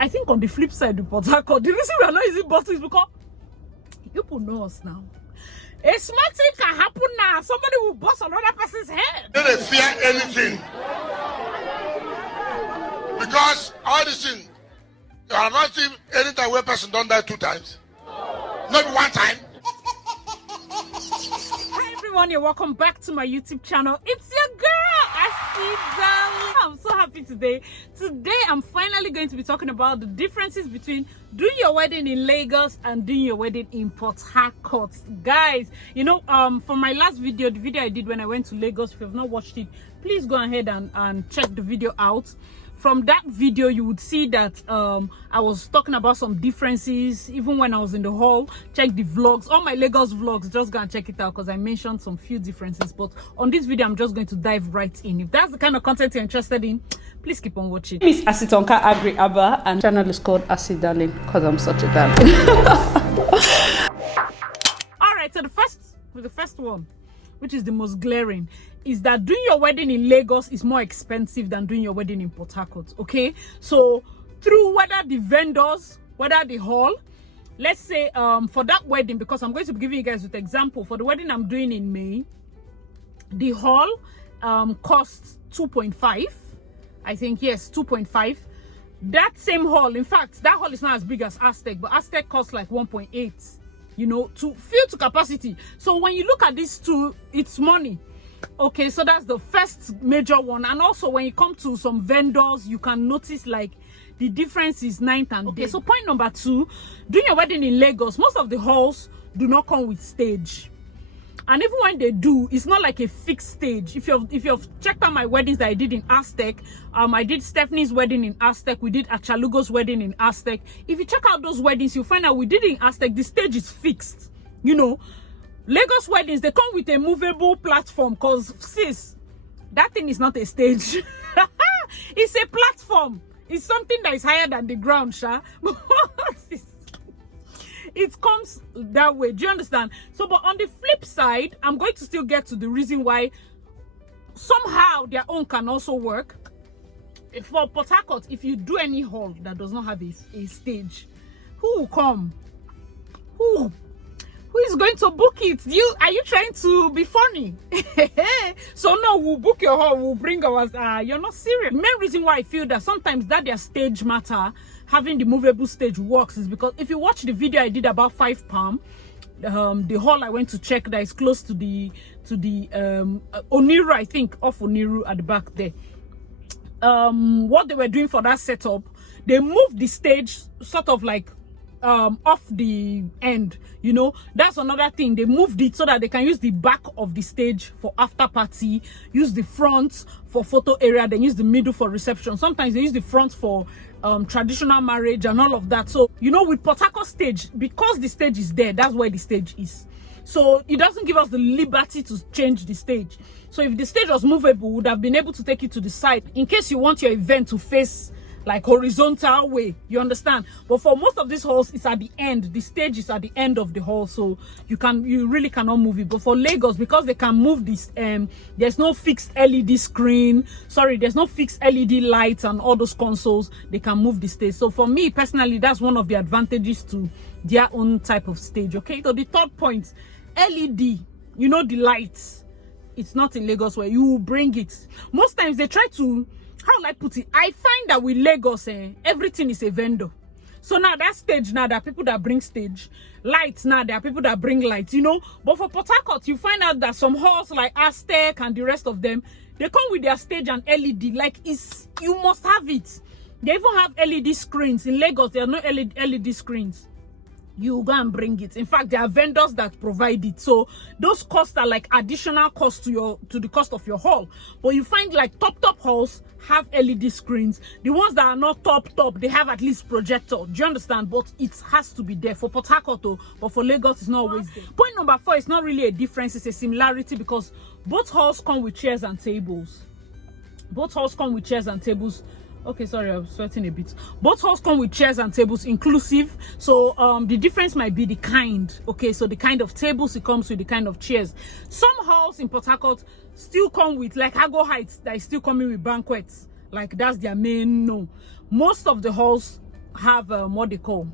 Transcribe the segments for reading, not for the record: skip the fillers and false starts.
I think on the flip side, the Port Harcourt, the reason we are not using bottle is because people know us now. A smart thing can happen now. Somebody will bust another person's head. They don't fear anything. Because all this thing, you have not seen any time where person done that 2 times. Not 1 time. Hi everyone, you're welcome back to my YouTube channel. It's your girl, Asida. I'm so happy today. Today, I'm finally going to be talking about the differences between doing your wedding in Lagos and doing your wedding in Port Harcourt. Guys, you know, for my last video, the video I did when I went to Lagos, if you have not watched it, please go ahead and check the video out. From that video, you would see that I was talking about some differences even when I was in the hall. Check the vlogs, all my Lagos vlogs, just go and check it out because I mentioned some few differences. But on this video, I'm just going to dive right in. If that's the kind of content you're interested in, please keep on watching. My name is Asitonka Agri Abba, and channel is called Asi Darling because I'm such a darling. All right, so the first one, which is the most glaring, is that doing your wedding in Lagos is more expensive than doing your wedding in Port Harcourt. Okay, so through whether the vendors, whether the hall, let's say for that wedding, because I'm going to be giving you guys with example, for the wedding I'm doing in May, the hall costs 2.5, I think, yes, 2.5. That same hall, in fact, that hall is not as big as Aztec, but Aztec costs like 1.8, you know, to fill to capacity. So when you look at these two, it's money. Okay, so that's the first major one. And also when you come to some vendors, you can notice like the difference is night and day. Okay, so point number 2, doing your wedding in Lagos, most of the halls do not come with stage. And even when they do, it's not like a fixed stage. If you've checked out my weddings that I did in Aztec, I did Stephanie's wedding in Aztec, we did Achalugo's wedding in Aztec. If you check out those weddings, you'll find out we did in Aztec, the stage is fixed, you know. Lagos weddings, they come with a movable platform because, sis, that thing is not a stage. It's a platform. It's something that is higher than the ground, Sha. It comes that way. Do you understand? So, but on the flip side, I'm going to still get to the reason why somehow their own can also work. For Port Harcourt, if you do any hall that does not have a stage, who will come? Who is going to book it? Are you trying to be funny? So no, we'll book your hall, we'll bring ours. You're not serious. The main reason why I feel that sometimes that their stage matter, having the movable stage works, is because if you watch the video I did about 5 Palm, the hall I went to check that is close to the Oniru, I think, off Oniru at the back there. What they were doing for that setup, they moved the stage sort of like off the end, you know. That's another thing. They moved it so that they can use the back of the stage for after party, use the front for photo area, then use the middle for reception. Sometimes they use the front for traditional marriage and all of that. So, you know, with Port Harcourt stage, because the stage is there, that's where the stage is. So it doesn't give us the liberty to change the stage. So if the stage was movable, we would have been able to take it to the side in case you want your event to face like horizontal way, you understand. But for most of these halls, it's at the end. The stage is at the end of the hall, so you really cannot move it. But for Lagos, because they can move this, there's no fixed LED screen, there's no fixed LED lights and all those consoles, they can move the stage. So for me personally, that's one of the advantages to their own type of stage. Okay, so the third point, LED, you know, the lights, it's not in Lagos where you will bring it. Most times they try to, how will I put it? I find that with Lagos, everything is a vendor. So now that stage, now there are people that bring stage. Lights, now there are people that bring lights, you know. But for Port Harcourt, you find out that some halls like Aztec and the rest of them, they come with their stage and LED. Like, you must have it. They even have LED screens. In Lagos, there are no LED screens. You go and bring it. In fact, there are vendors that provide it. So those costs are like additional costs to the cost of your hall. But you find like top halls have LED screens. The ones that are not top, they have at least projector. Do you understand? But it has to be there for Port Harcourt, but for Lagos, it's not always there. Point number 4 is not really a difference, it's a similarity because both halls come with chairs and tables. Both halls come with chairs and tables. Okay, sorry, I'm sweating a bit. Both halls come with chairs and tables inclusive. So the difference might be the kind. Okay, so the kind of tables it comes with, the kind of chairs. Some halls in Port Harcourt still come with like Hago Heights that is still coming with banquets. Like that's their main. No, most of the halls have what they call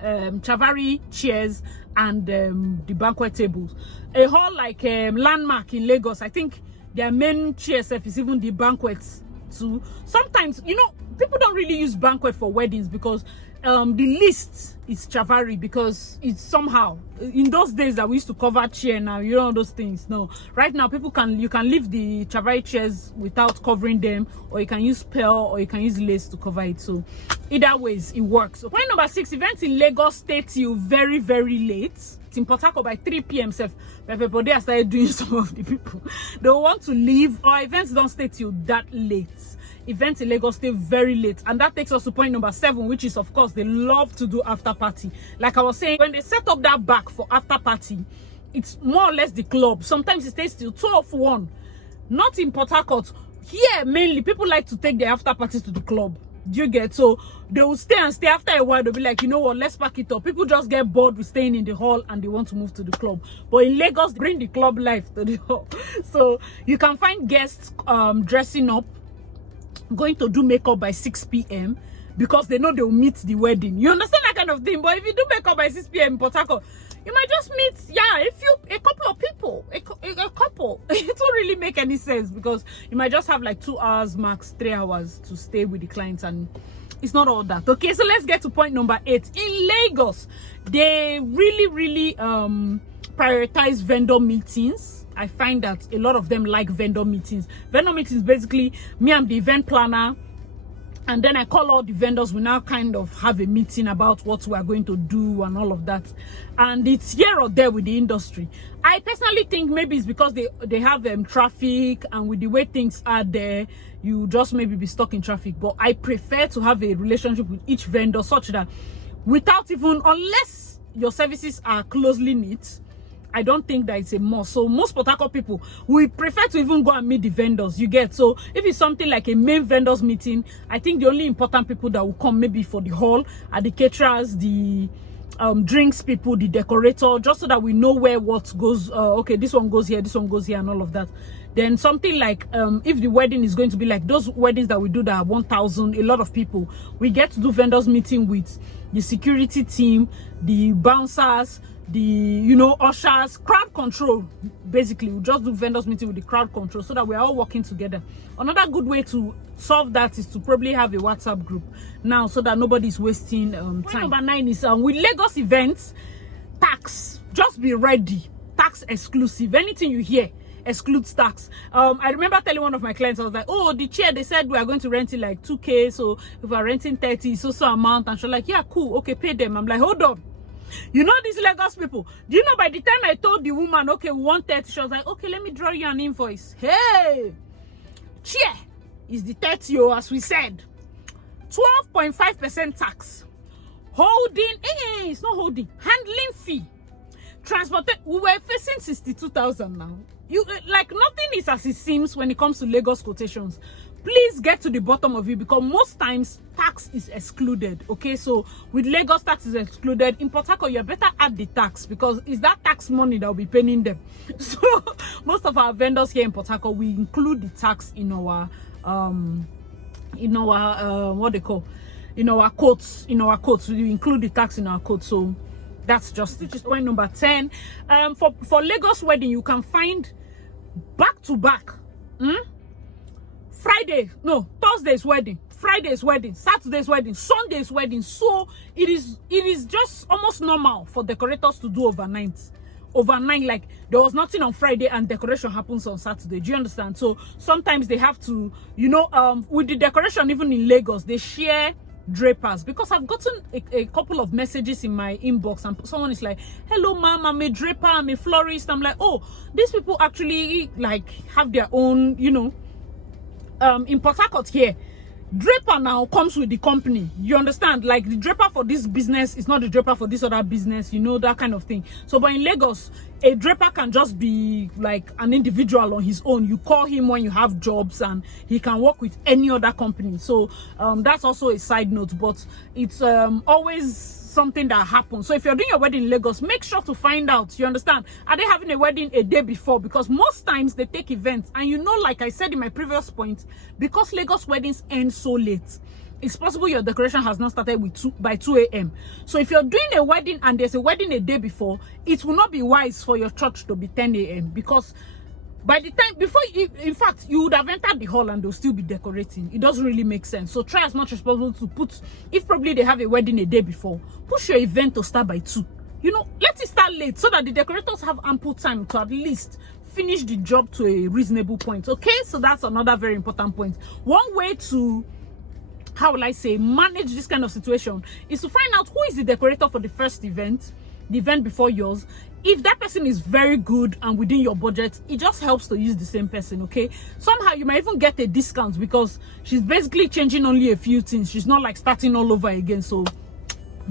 Chavari chairs and the banquet tables. A hall like Landmark in Lagos, I think their main chair is even the banquets too. Sometimes, you know, people don't really use banquet for weddings because the list is Chavari, because it's somehow in those days that we used to cover chair. Now you know those things. No, right now you can leave the Chavari chairs without covering them, or you can use pearl, or you can use lace to cover it. So either ways it works. So point number 6, events in Lagos stay till very, very late. It's in Port Harcourt by 3 p.m. People they started doing some of the people they want to leave, or events don't stay till that late. Events in Lagos stay very late, and that takes us to point number 7, which is, of course, they love to do after party. Like I was saying, when they set up that back for after party, it's more or less the club. Sometimes it stays till 12-1. Not in Port Harcourt. Here mainly people like to take their after parties to the club. Do you get? So they will stay and stay. After a while they'll be like, you know what, let's pack it up. People just get bored with staying in the hall and they want to move to the club. But in Lagos, bring the club life to the hall. So you can find guests dressing up, going to do makeup by 6 p.m. because they know they will meet the wedding. You understand that kind of thing? But if you do makeup by 6 p.m. in Port Harcourt, you might just meet, a couple of people, a couple. It won't really make any sense, because you might just have like 2 hours max, 3 hours to stay with the clients, and it's not all that. Okay, so let's get to point number 8. In Lagos, they really prioritize vendor meetings. I find that a lot of them like vendor meetings. Vendor meetings, basically, me and the event planner, and then I call all the vendors. We now kind of have a meeting about what we are going to do and all of that. And it's here or there with the industry. I personally think maybe it's because they have traffic, and with the way things are there, you just maybe be stuck in traffic. But I prefer to have a relationship with each vendor such that without even, unless your services are closely knit, I don't think that it's a must. So most Port Harcourt people, we prefer to even go and meet the vendors, you get. So if it's something like a main vendors meeting, I think the only important people that will come maybe for the hall are the caterers, the drinks people, the decorator, just so that we know where what goes. Okay, this one goes here, this one goes here, and all of that. Then something like if the wedding is going to be like those weddings that we do that are 1,000, a lot of people, we get to do vendors meeting with the security team, the bouncers, the ushers, crowd control. Basically, we just do vendors meeting with the crowd control so that we're all working together. Another good way to solve that is to probably have a WhatsApp group now, so that nobody's wasting time. Point number 9 is with Lagos events, tax. Just be ready. Tax exclusive. Anything you hear excludes tax. I remember telling one of my clients, I was like, oh, the chair, they said we are going to rent it like 2K, so if we're renting 30, so amount. And she's like, yeah, cool, okay, pay them. I'm like, hold on. You know these Lagos people. Do you know by the time I told the woman, okay, we want 30, she was like, okay, let me draw you an invoice. Hey, chair is the 30, as we said. 12.5% tax. Holding, it's not holding. Handling fee. Transport, we were facing 62,000 now. You like, nothing is as it seems when it comes to Lagos quotations. Please get to the bottom of it, because most times tax is excluded. Okay, so with Lagos, tax is excluded. In Port Harcourt, you better add the tax, because it's that tax money that will be paying them. So most of our vendors here in Port Harcourt, we include the tax in our what they call, in our quotes. We include the tax in our quotes. So that's just it. Point number 10. For Lagos wedding, you can find back to back. Thursday's wedding, Friday's wedding, Saturday's wedding, Sunday's wedding. So it is just almost normal for decorators to do overnight. Like there was nothing on Friday and decoration happens on Saturday. Do you understand? So sometimes they have to, with the decoration, even in Lagos, they share drapers, because I've gotten a couple of messages in my inbox, and someone is like, hello ma'am, I'm a draper, I'm a florist. I'm like, oh, these people actually like have their own, in Port Harcourt here, draper now comes with the company. You understand? Like the draper for this business is not the draper for this other business, that kind of thing. So but in Lagos, a draper can just be like an individual on his own. You call him when you have jobs, and he can work with any other company. So that's also a side note, but it's always something that happens. So if you're doing your wedding in Lagos, make sure to find out, you understand, are they having a wedding a day before? Because most times they take events, and like I said in my previous point, because Lagos weddings end so late, it's possible your decoration has not started by 2 a.m. So if you're doing a wedding and there's a wedding a day before, it will not be wise for your church to be 10 a.m. because by the time before in fact you would have entered the hall and they'll still be decorating. It doesn't really make sense. So try as much as possible to put, if probably they have a wedding a day before, push your event to start by 2. You know, let it start late so that the decorators have ample time to at least finish the job to a reasonable point. Okay, so that's another very important point. One way to, how will I say, manage this kind of situation is to find out who is the decorator for the first event, the event before yours. If that person is very good and within your budget, it just helps to use the same person. Okay, somehow you might even get a discount because she's basically changing only a few things. She's not like starting all over again. So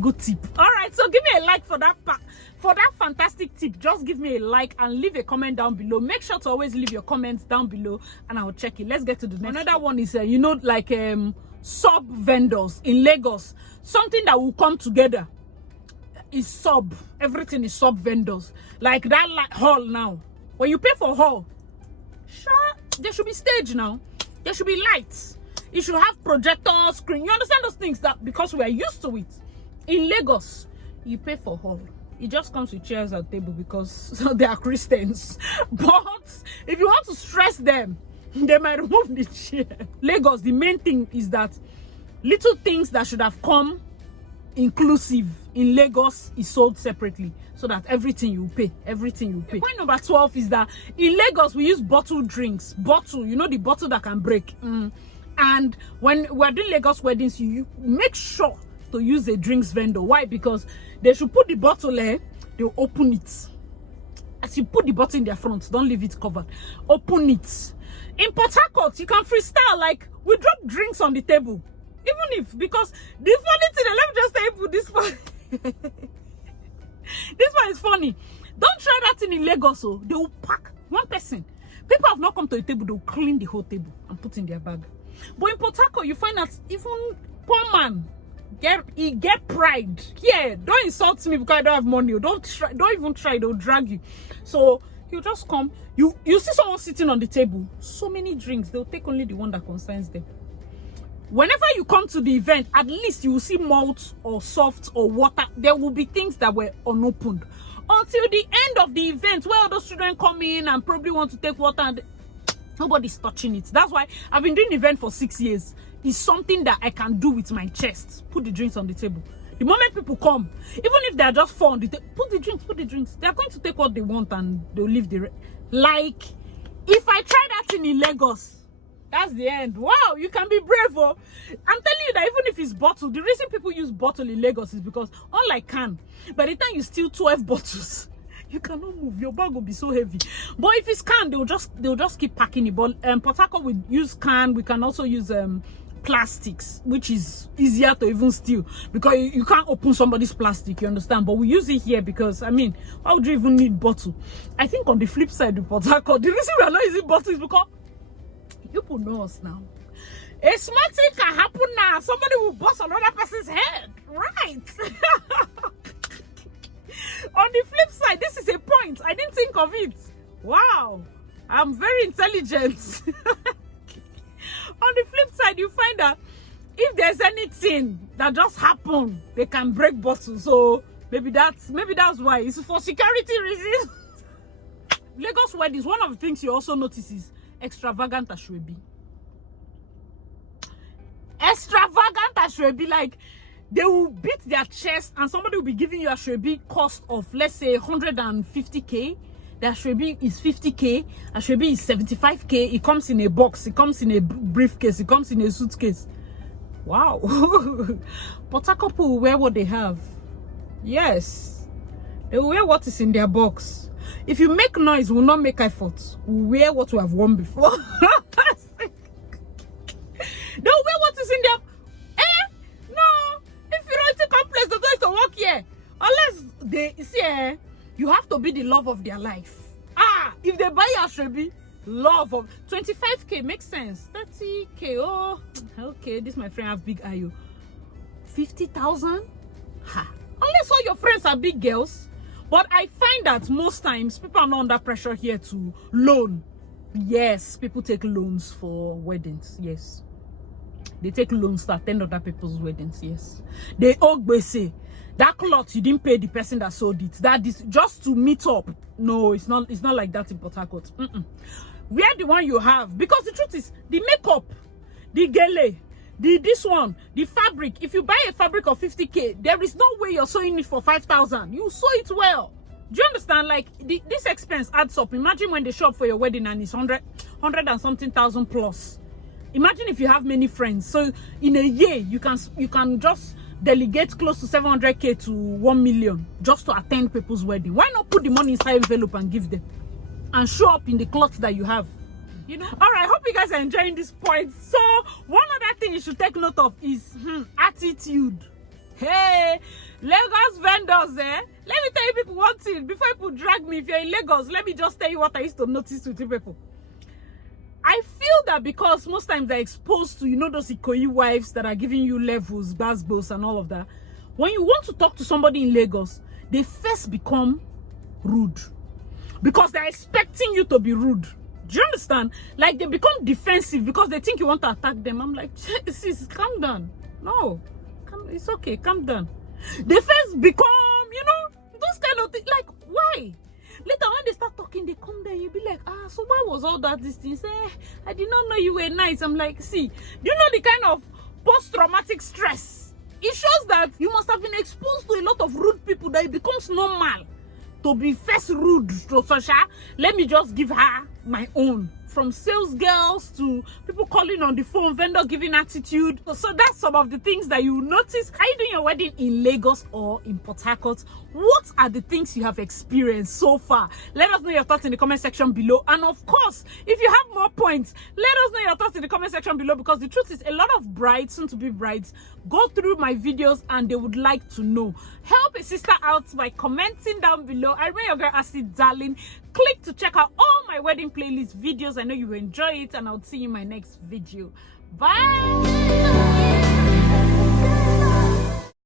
good tip. All right, so give me a like for that fantastic tip. Just give me a like and leave a comment down below. Make sure to always leave your comments down below and I'll check it. Let's get to the next. Another one is you know, like sub vendors in Lagos. Something that will come together is sub. Everything is sub vendors. Like that, like hall now. When you pay for hall, sure, there should be stage now. There should be lights. You should have projector screen. You understand those things that because we are used to it. In Lagos, you pay for hall. It just comes with chairs and table because they are Christians. But if you want to stress them, they might remove the chair. Lagos, the main thing is that little things that should have come inclusive in Lagos is sold separately so that everything you pay. Point number 12 is that in Lagos we use bottled drinks. Bottle, you know, the bottle that can break. And when we're doing Lagos weddings, you make sure to use a drinks vendor. Why? Because they should put the bottle there, they'll open it. As you put the bottle in their front, don't leave it covered. Open it. In Port Harcourt, you can freestyle, like we drop drinks on the table. Even if, because the funny thing, let me just say put this one. This one is funny. Don't try that thing in Lagos. So they will pack one person. People have not come to the table, they'll clean the whole table and put in their bag. But in Port Harcourt, you find that even poor man get pride. Yeah, don't insult me because I don't have money. Don't even try, they'll drag you. So you just come, you see someone sitting on the table, so many drinks, they'll take only the one that concerns them. Whenever you come to the event, at least you will see malt or soft or water. There will be things that were unopened until the end of the event where all those children come in and probably want to take water and nobody's touching it. That's why I've been doing the event for 6 years. It's something that I can do with my chest. Put the drinks on the table. The moment people come, even if they're just 4 on the table, put the drinks. They're going to take what they want and they'll leave the rest. Like, if I try that thing in Lagos, that's the end. Wow, you can be brave. Oh. I'm telling you that even if it's bottle, the reason people use bottle in Lagos is because, unlike can, by the time you steal 12 bottles, you cannot move. Your bag will be so heavy. But if it's can, they'll just keep packing it. But Port Harcourt, we use can. We can also use plastics, which is easier to even steal because you can't open somebody's plastic, you understand? But we use it here because, I mean, why would you even need bottle? I think on the flip side of Port Harcourt, the reason we are not using bottle is because people know us now. A smart thing can happen now. Somebody will bust another person's head, right? On the flip side, this is a point. I didn't think of it. Wow, I'm very intelligent. On the flip side, you find that if there's anything that just happened, they can break bottles. So maybe that's why. It's for security reasons. Lagos weddings, one of the things you also notice is extravagant ashwebi. Extravagant ashwebi, like they will beat their chest and somebody will be giving you a ashwebi cost of, let's say, 150k. The ashwebi is 50k, ashwebi is 75k. It comes in a box, it comes in a briefcase, it comes in a suitcase. Wow. Port Harcourt will wear what they have. Yes, they will wear what is in their box. If you make noise, we will not make effort. We'll wear what we have worn before. They'll wear what is in their... No, if you don't take complex, they're going to work here. Unless they see, you have to be the love of their life. If they buy your ashwebi, love of 25k makes sense. 30k, oh, okay, this my friend have big IO. 50,000, unless all your friends are big girls. But I find that most times people are not under pressure here to loan. Yes, people take loans for weddings. Yes, They take loans to attend other people's weddings. Yes, they always say that cloth you didn't pay the person that sold it. That is just to meet up. No, it's not. It's not like that in Port Harcourt. Wear the one you have, because the truth is the makeup, the gele, this one, the fabric. If you buy a fabric of 50k, there is no way you're sewing it for 5,000. You sew it well. Do you understand? Like this expense adds up. Imagine when they show up for your wedding and it's 100 and something thousand plus. Imagine if you have many friends. So in a year, you can just delegate close to 700k to 1 million just to attend people's wedding. Why not put the money inside envelope and give them, and show up in the clothes that you have? You know. All right, hope you guys are enjoying this point. So one other thing you should take note of is attitude. Hey, Lagos vendors, let me tell you people one thing before people drag me. If you're in Lagos, let me just tell you what I used to notice with you people. I feel that because most times they're exposed to, you know, those Ikoyi wives that are giving you levels, basbos and all of that. When you want to talk to somebody in Lagos, they first become rude because they're expecting you to be rude. Do you understand? Like they become defensive because they think you want to attack them. I'm like, sis, calm down. No, it's okay, calm down. They first become, you know, those kind of things. Like, why? Later when they start talking, they come there, you be like, so why was all that this thing? Say, I did not know you were nice. I'm like, see, do you know the kind of post-traumatic stress? It shows that you must have been exposed to a lot of rude people that it becomes normal to be first rude to Sasha. Let me just give her my own. From sales girls to people calling on the phone, vendor giving attitude. So that's some of the things that you notice. Are you doing your wedding in Lagos or in Port Harcourt? What are the things you have experienced so far? Let us know your thoughts in the comment section below. And of course, if you have more points, let us know your thoughts in the comment section below, because the truth is a lot of brides, soon to be brides, go through my videos and they would like to know. Help a sister out by commenting down below. I remain your girl Acid Darling. Click to check out all my wedding playlist videos. I know you will enjoy it, and I'll see you in my next video. Bye.